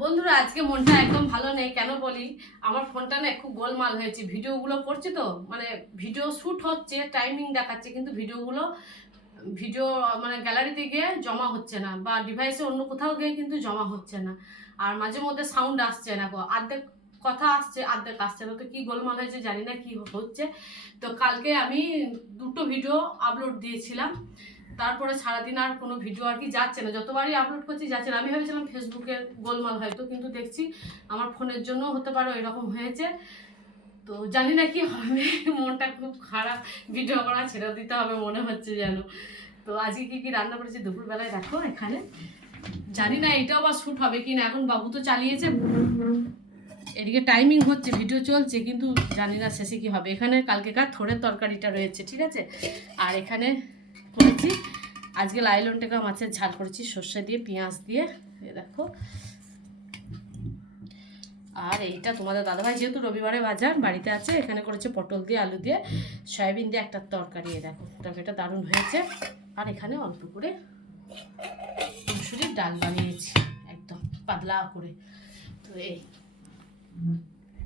বন্ধুরা আজকে মনটা একদম ভালো নেই। কেন বলি, আমার ফোনটা না খুব গোলমাল হয়েছে। ভিডিওগুলো করছি তো, মানে ভিডিও শ্যুট হচ্ছে, টাইমিং দেখাচ্ছে, কিন্তু ভিডিও মানে গ্যালারিতে গিয়ে জমা হচ্ছে না, বা ডিভাইসে অন্য কোথাও গিয়ে কিন্তু জমা হচ্ছে না। আর মাঝে মধ্যে সাউন্ড আসছে না, অর্ধেক কথা আসছে অর্ধেক আসছে না। তো কি গোলমাল হয়েছে জানি না কি হচ্ছে। তো কালকে আমি দুটো ভিডিও আপলোড দিয়েছিলাম, তারপরে সারাদিন আর কোনো ভিডিও আর কি যাচ্ছে না। যতবারই আপলোড করছি যাচ্ছে না। আমি ভেবেছিলাম ফেসবুকের গোলমাল হয়তো, কিন্তু দেখছি আমার ফোনের জন্য হতে পারে এরকম হয়েছে। তো জানি না কি হবে, মনটা খুব খারাপ। ভিডিও করা ছেড়ে দিতে হবে মনে হচ্ছে যেন। তো আজকে কি কি রান্না করেছি দুপুরবেলায় দেখো এখানে। জানি না এটাও বা শ্যুট হবে কি না, এখন বাবু তো চালিয়েছে, এদিকে টাইমিং হচ্ছে, ভিডিও চলছে, কিন্তু জানি না শেষে কি হবে। এখানে কালকেকার থোড়ের তরকারিটা রয়েছে, ঠিক আছে। আর এখানে করেছি আজকে লাইলন টেকা মাছের ঝাল করেছি সর্ষে দিয়ে পেঁয়াজ দিয়ে, এ দেখো। আর এইটা তোমাদের দাদাভাই যেহেতু রবিবারে বাজার বাড়িতে আছে, এখানে করেছে পটল দিয়ে আলু দিয়ে সয়াবিন দিয়ে একটা তরকারি। দেখো তরকারিটা দারুণ হয়েছে। আর এখানে অল্প করে মুসুরির ডাল বানিয়েছি, একদম পাতলা করে। তো এই